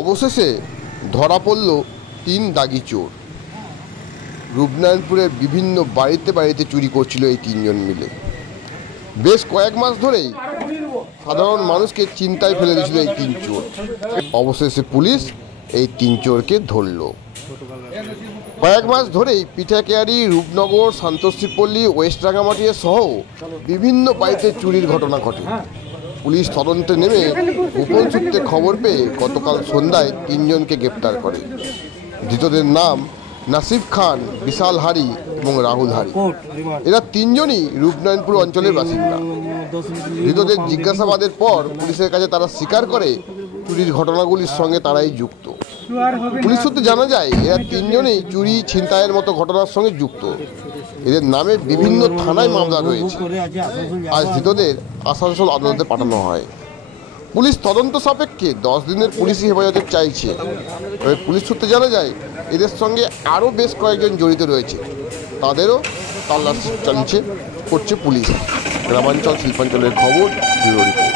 অবশেষে ধরা পড়ল 3 দাগি চোর। রূপনারায়ণপুরের বিভিন্ন বাড়িতে চুরি করছিল এই 3 জন মিলে। বেশ কয়েক মাস ধরেই সাধারণ মানুষকে চিন্তায় ফেলে দিয়েছিল এই 3 চোর। অবশেষে পুলিশ এই 3 চোরকে ধরল। কয়েক মাস ধরেই পিঠাকেয়ারি, রূপনগর, শান্তশ্রীপল্লী, ওয়েস্ট রাঙামাটিয়া সহ বিভিন্ন বাড়িতে চুরির ঘটনা ঘটে। পুলিশ তদন্তে নেমে গোপন সূত্রে খবর পেয়ে গতকাল সন্ধ্যায় 3 জনকে গ্রেপ্তার করে। ধৃতদের নাম নাসিফ খান, বিশাল হারি এবং রাহুল হারি। এরা 3 জনই রূপনারায়ণপুর অঞ্চলের বাসিন্দা। ধৃতদের জিজ্ঞাসাবাদের পর পুলিশের কাছে তারা স্বীকার করে চুরির ঘটনাগুলির সঙ্গে তারাই যুক্ত। পুলিশ সূত্রে জানা যায় এরা 3 জনেই চুরি, ছিনতাইয়ের মতো ঘটনার সঙ্গে যুক্ত। এদের নামে বিভিন্ন থানায় মামলা রয়েছে। আজ ধৃতদের আসানসোল আদালতে পাঠানো হয়। পুলিশ তদন্ত সাপেক্ষে 10 দিনের পুলিশি হেফাজতে চাইছে। তবে পুলিশ সূত্রে জানা যায় এদের সঙ্গে আরও বেশ কয়েকজন জড়িত রয়েছে। তাদেরও তল্লাশি করছে পুলিশ। গ্রামাঞ্চল শিল্পাঞ্চলের খবর, ব্যুরো রিপোর্ট।